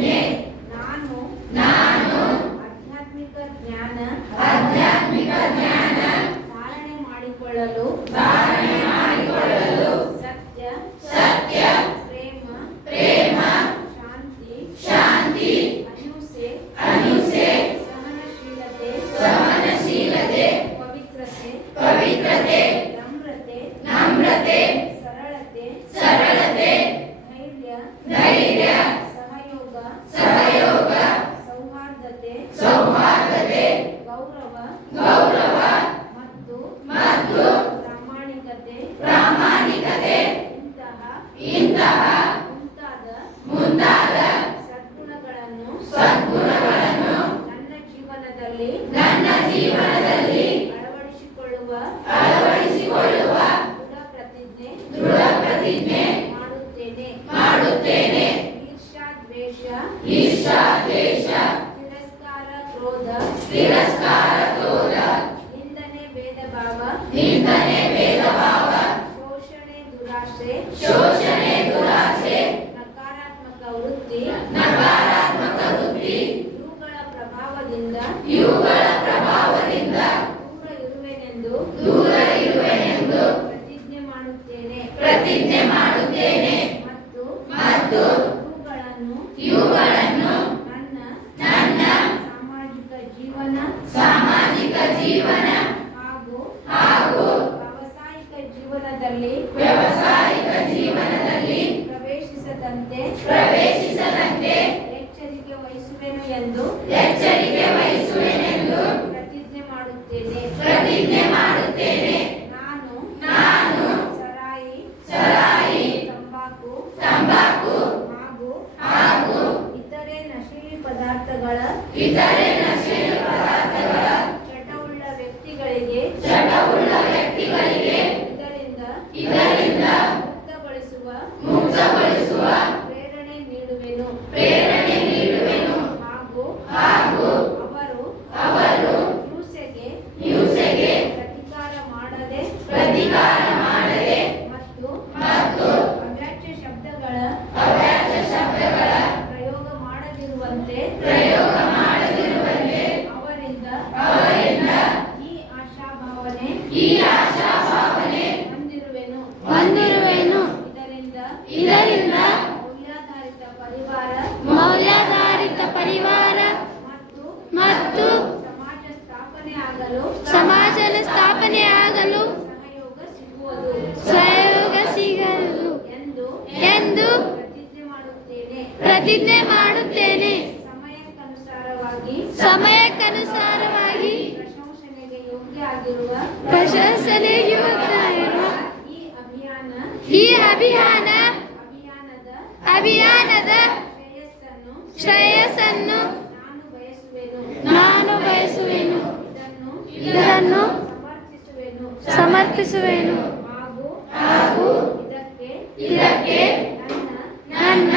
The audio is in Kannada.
ನಾನು ಜೀವನದಲ್ಲಿ ಅಳವಡಿಸಿಕೊಳ್ಳುವ ದೃಢ ಪ್ರತಿಜ್ಞೆ ಮಾಡುತ್ತೇನೆ. ಈರ್ಷಾ ದ್ವೇಷ ತಿರಸ್ಕಾರ ಕ್ರೋಧ ಪ್ರವೇಶಿಸದಂತೆ ಎಚ್ಚರಿಕೆ ವಹಿಸುವೆನು ಎಂದು ಪ್ರತಿಜ್ಞೆ ಮಾಡುತ್ತೇನೆ. ಮಾಡುತ್ತೇನೆ. ನಾನು ಸರಾಯಿ ತಂಬಾಕು ಹಾಗೂ ಇತರೆ ನಶೀಲಿ ಪದಾರ್ಥಗಳ ಚಟವುಳ್ಳ 만능 ಈ ಅಭಿಯಾನ ಅಭಿಯಾನದ ಶ್ರೇಯಸ್ಸನ್ನು ನಾನು ಬಯಸುವೆನು. ನಾನು ಬಯಸುವೆನು. ಇದನ್ನು ಸಮರ್ಪಿಸುವೆನು ಹಾಗೂ ಇದಕ್ಕೆ ನನ್ನ